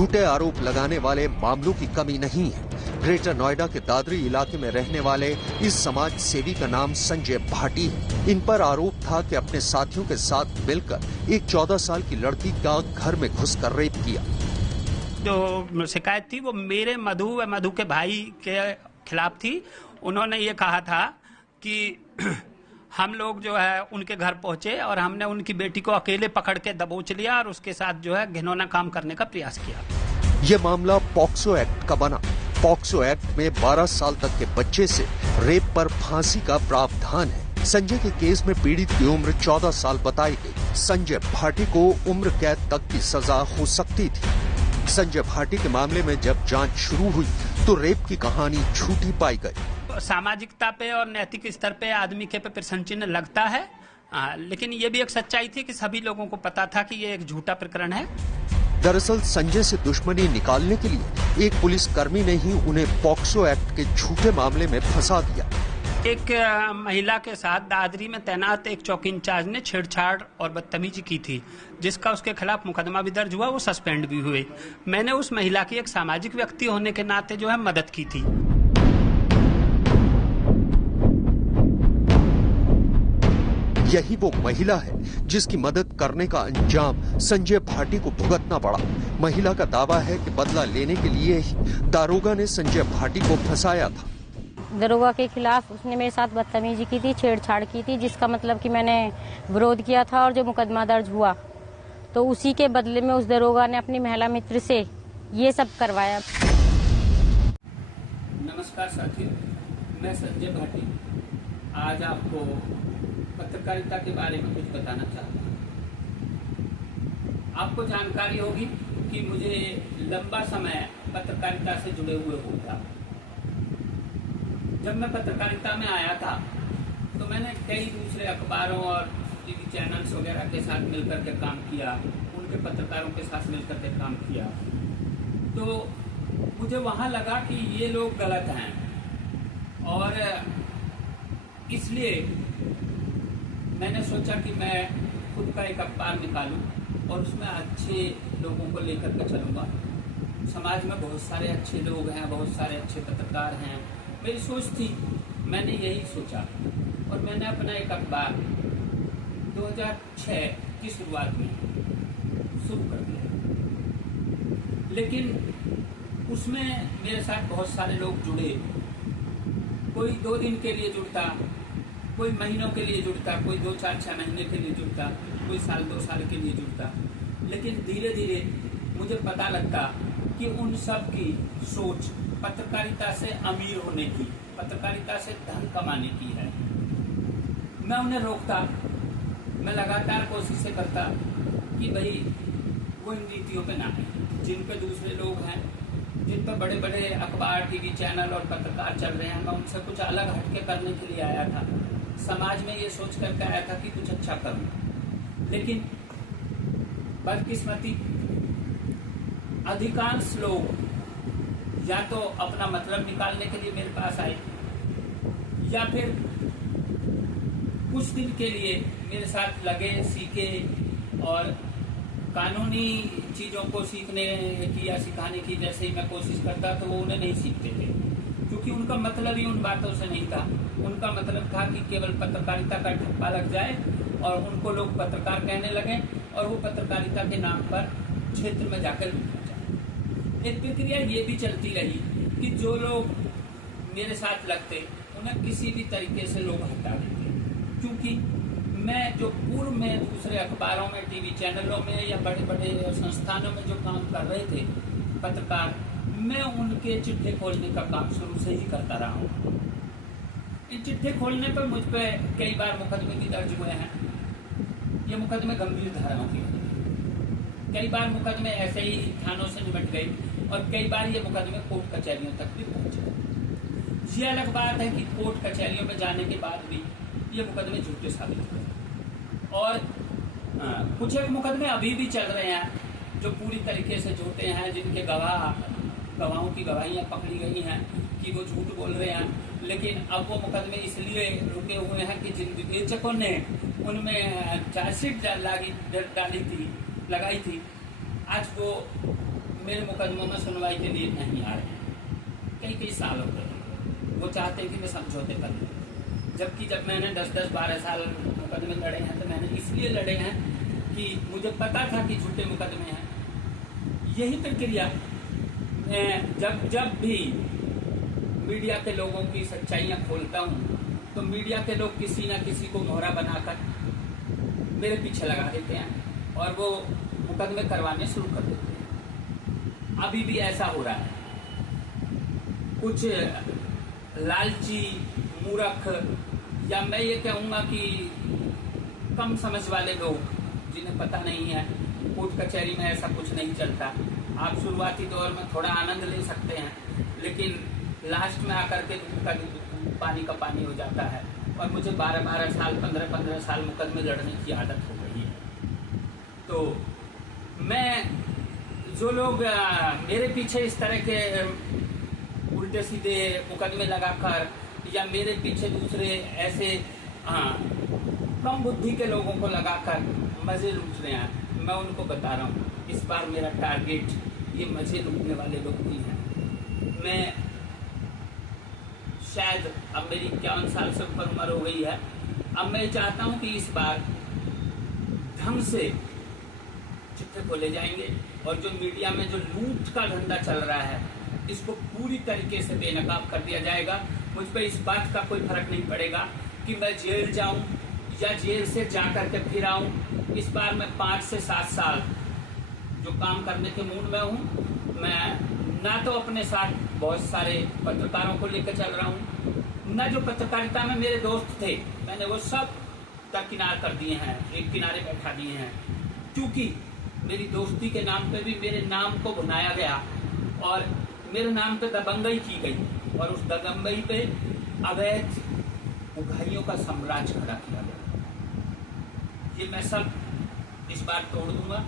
झूठे आरोप लगाने वाले मामलों की कमी नहीं है। ग्रेटर नोएडा के दादरी इलाके में रहने वाले इस समाज सेवी का नाम संजय भाटी है। इन पर आरोप था कि अपने साथियों के साथ मिलकर एक 14 साल की लड़की का घर में घुसकर रेप किया। जो शिकायत थी वो मेरे मधु के भाई के खिलाफ थी। उन्होंने ये कहा था कि हम लोग जो है उनके घर पहुंचे और हमने उनकी बेटी को अकेले पकड़ के दबोच लिया और उसके साथ जो है घिनौना काम करने का प्रयास किया। ये मामला पॉक्सो एक्ट का बना। पॉक्सो एक्ट में 12 साल तक के बच्चे से रेप पर फांसी का प्रावधान है। संजय के केस में पीड़ित की उम्र 14 साल बताई गई। संजय भाटी को उम्र कैद तक की सजा हो सकती थी। संजय भाटी के मामले में जब जांच शुरू हुई तो रेप की कहानी झूठी पाई गई। सामाजिकता पे और नैतिक स्तर पे आदमी के पे प्रश्न चिन्ह लगता है, लेकिन ये भी एक सच्चाई थी कि सभी लोगों को पता था कि ये एक झूठा प्रकरण है। दरअसल संजय से दुश्मनी निकालने के लिए एक पुलिसकर्मी ने ही उन्हें पॉक्सो एक्ट के झूठे मामले में फंसा दिया। एक महिला के साथ दादरी में तैनात एक चौकी इंचार्ज ने छेड़छाड़ और बदतमीजी की थी, जिसका उसके खिलाफ मुकदमा भी दर्ज हुआ, वो सस्पेंड भी हुए। मैंने उस महिला की एक सामाजिक व्यक्ति होने के नाते जो है मदद की थी। यही वो महिला है जिसकी मदद करने का अंजाम संजय भाटी को भुगतना पड़ा। महिला का दावा है कि बदला लेने के लिए ही दारोगा ने संजय भाटी को फंसाया था। दरोगा के खिलाफ उसने मेरे साथ बदतमीजी की थी, छेड़छाड़ की थी, जिसका मतलब कि मैंने विरोध किया था और जो मुकदमा दर्ज हुआ तो उसी के बदले में उस दरोगा ने अपनी महिला मित्र से ये सब करवाया। नमस्कार साथियों, मैं संजय भाटी आज आपको पत्रकारिता के बारे में कुछ बताना चाहता हूँ। आपको जानकारी होगी कि मुझे लंबा समय पत्रकारिता से जुड़े हुए हो गया। जब मैं पत्रकारिता में आया था तो मैंने कई दूसरे अखबारों और टीवी चैनल्स वगैरह के साथ मिलकर के काम किया, उनके पत्रकारों के साथ मिलकर के काम किया। तो मुझे वहाँ लगा कि ये लोग गलत हैं और इसलिए मैंने सोचा कि मैं खुद का एक अखबार निकालूं और उसमें अच्छे लोगों को लेकर के चलूँगा। समाज में बहुत सारे अच्छे लोग हैं, बहुत सारे अच्छे पत्रकार हैं। मेरी सोच थी, मैंने यही सोचा और मैंने अपना एक अखबार 2006 की शुरुआत में शुरू कर दिया। लेकिन उसमें मेरे साथ बहुत सारे लोग जुड़े। कोई 2 दिन के लिए जुड़ता, कोई महीनों के लिए जुड़ता, कोई 2-4-6 महीने के लिए जुड़ता, कोई साल 2 साल के लिए जुड़ता। लेकिन धीरे धीरे मुझे पता लगता कि उन सब की सोच पत्रकारिता से अमीर होने की, पत्रकारिता से धन कमाने की है। मैं उन्हें रोकता, मैं लगातार कोशिशें करता कि भाई वो इन नीतियों पे ना है जिन पे दूसरे लोग हैं, जिन पर बड़े बड़े अखबार, टीवी चैनल और पत्रकार चल रहे हैं। मैं उनसे कुछ अलग हटके करने के लिए आया था। समाज में ये सोच करके आया था कि कुछ अच्छा करूं। लेकिन बदकिस्मती अधिकांश लोग या तो अपना मतलब निकालने के लिए मेरे पास आए या फिर कुछ दिन के लिए मेरे साथ लगे, सीखे और कानूनी चीज़ों को सीखने की या सिखाने की जैसे ही मैं कोशिश करता तो वो उन्हें नहीं सीखते थे, क्योंकि उनका मतलब ही उन बातों से नहीं था। उनका मतलब था कि केवल पत्रकारिता का ठप्पा लग जाए और उनको लोग पत्रकार कहने लगे और वो पत्रकारिता के नाम पर क्षेत्र में जाकर लूट जाए। एक प्रक्रिया ये भी चलती रही कि जो लोग मेरे साथ लगते उन्हें किसी भी तरीके से लोग हटा देते, क्योंकि मैं जो पूर्व में दूसरे अखबारों में, टीवी चैनलों में या बड़े बड़े संस्थानों में जो काम कर रहे थे पत्रकार, मैं उनके चिट्ठे खोलने का काम शुरू से ही करता रहा हूँ। इन चिट्ठे खोलने पर मुझ पर कई बार मुकदमे भी दर्ज हुए हैं। ये मुकदमे गंभीर धाराओं के हैं। कई बार मुकदमे ऐसे ही थानों से निपट गए और कई बार ये मुकदमे कोर्ट कचहरियों तक भी पहुंचे। ये अलग बात है कि कोर्ट कचहरियों में जाने के बाद भी ये मुकदमे झूठे साबित हुए और कुछ एक मुकदमे अभी भी चल रहे हैं जो पूरी तरीके से झूठे हैं, जिनके गवाहों की गवाहियां पकड़ी गई हैं कि वो झूठ बोल रहे हैं। लेकिन अब वो मुकदमे इसलिए रुके हुए हैं कि जिन विवेचकों ने उनमें चार्जशीट लगाई थी, आज वो मेरे मुकदमों में सुनवाई के लिए नहीं आ रहे हैं। कई साल हो गए। वो चाहते हैं कि मैं समझौते कर लूँ, जबकि जब मैंने 10-12 साल मुकदमे लड़े हैं तो मैंने इसलिए लड़े हैं कि मुझे पता था कि झूठे मुकदमे हैं। यही प्रक्रिया मैं जब भी मीडिया के लोगों की सच्चाइयाँ खोलता हूँ तो मीडिया के लोग किसी न किसी को मोहरा बनाकर मेरे पीछे लगा देते हैं और वो मुकदमे करवाने शुरू कर देते हैं। अभी भी ऐसा हो रहा है। कुछ लालची, मूर्ख, या मैं ये कहूँगा कि कम समझ वाले लोग जिन्हें पता नहीं है कोर्ट कचहरी में ऐसा कुछ नहीं चलता। आप शुरुआती दौर में थोड़ा आनंद ले सकते हैं, लेकिन लास्ट में आकर के दूध का दूध, पानी का पानी हो जाता है। और मुझे 12-12 साल, 15-15 साल मुकदमे लड़ने की आदत हो गई है। तो मैं जो लोग मेरे पीछे इस तरह के उल्टे सीधे मुकदमे लगाकर या मेरे पीछे दूसरे ऐसे कम बुद्धि के लोगों को लगाकर मजे लूट रहे हैं, मैं उनको बता रहा हूँ इस बार मेरा टारगेट ये मजे लूटने वाले लोग नहीं हैं। मैं शायद अब मेरी 51 साल से ऊपर उम्र हो गई है। अब मैं चाहता हूँ कि इस बार ढंग से चिट्ठे खोले जाएंगे और जो मीडिया में जो लूट का धंधा चल रहा है इसको पूरी तरीके से बेनकाब कर दिया जाएगा। मुझ पर इस बात का कोई फर्क नहीं पड़ेगा कि मैं जेल जाऊं या जेल से जा करके फिर आऊं। इस बार मैं 5 से 7 साल जो काम करने के मूड में हूं। मैं ना तो अपने साथ बहुत सारे पत्रकारों को लेकर चल रहा हूं, ना जो पत्रकारिता में मेरे दोस्त थे मैंने वो सब दरकिनार कर दिए हैं, एक किनारे बैठा दिए हैं, क्योंकि मेरी दोस्ती के नाम पे भी मेरे नाम को भुनाया गया और मेरे नाम पे दबंगई की गई और उस दबंगई पे अवैध उगाइयों का साम्राज्य खड़ा किया गया। ये मैं सब इस बार तोड़ दूंगा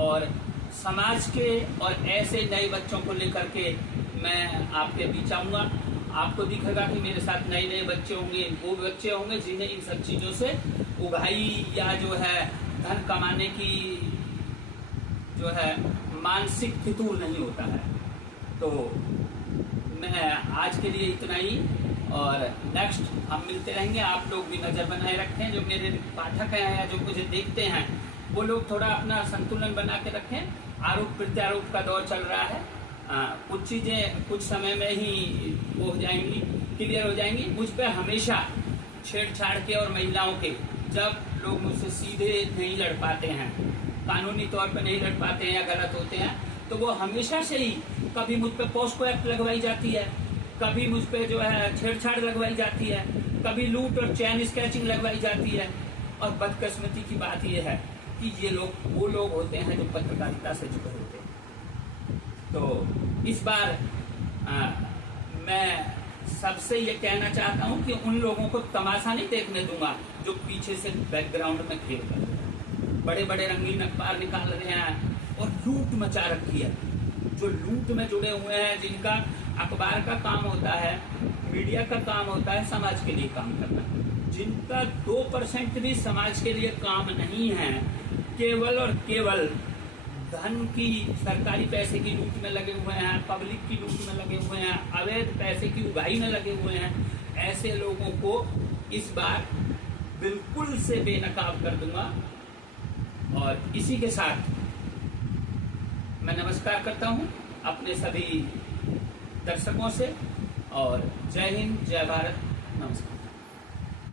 और समाज के और ऐसे नए बच्चों को लेकर के मैं आपके बीच आऊंगा। आपको दिखेगा कि मेरे साथ नए नए बच्चे होंगे, वो बच्चे होंगे जिन्हें इन सब चीजों से उगाई या जो है धन कमाने की जो है मानसिक फितूर नहीं होता है। तो मैं आज के लिए इतना ही और नेक्स्ट हम मिलते रहेंगे। आप लोग भी नजर बनाए रखें, जो मेरे पाठक हैं या जो मुझे देखते हैं वो लोग थोड़ा अपना संतुलन बना के रखें। आरोप प्रत्यारोप का दौर चल रहा है। कुछ चीजें कुछ समय में ही वो हो जाएंगी, क्लियर हो जाएंगी। मुझ पर हमेशा छेड़छाड़ के और महिलाओं के जब लोग मुझसे सीधे नहीं लड़ पाते हैं, कानूनी तौर पर नहीं लड़ पाते हैं या गलत होते हैं, तो वो हमेशा से ही कभी मुझ पर पॉस्को एक्ट लगवाई जाती है, कभी मुझ पर जो है छेड़छाड़ लगवाई जाती है, कभी लूट और चैन स्केचिंग लगवाई जाती है। और बदकिस्मती की बात यह है कि ये लोग वो लोग होते हैं जो पत्रकारिता से जुड़े होते हैं। तो इस बार मैं सबसे ये कहना चाहता हूँ कि उन लोगों को तमाशा नहीं देखने दूंगा जो पीछे से बैकग्राउंड में खेल कर बड़े बड़े रंगीन अखबार निकाल रहे हैं और लूट मचा रखी है। जो लूट में जुड़े हुए हैं, जिनका अखबार का काम होता है, मीडिया का काम होता है समाज के लिए काम करना, जिनका 2% भी समाज के लिए काम नहीं है, केवल और केवल धन की, सरकारी पैसे की लूट में लगे हुए हैं, पब्लिक की लूट में लगे हुए हैं, अवैध पैसे की उगाही में लगे हुए हैं, ऐसे लोगों को इस बार बिल्कुल से बेनकाब कर दूंगा। और इसी के साथ मैं नमस्कार करता हूं अपने सभी दर्शकों से और जय हिंद, जय भारत, नमस्कार।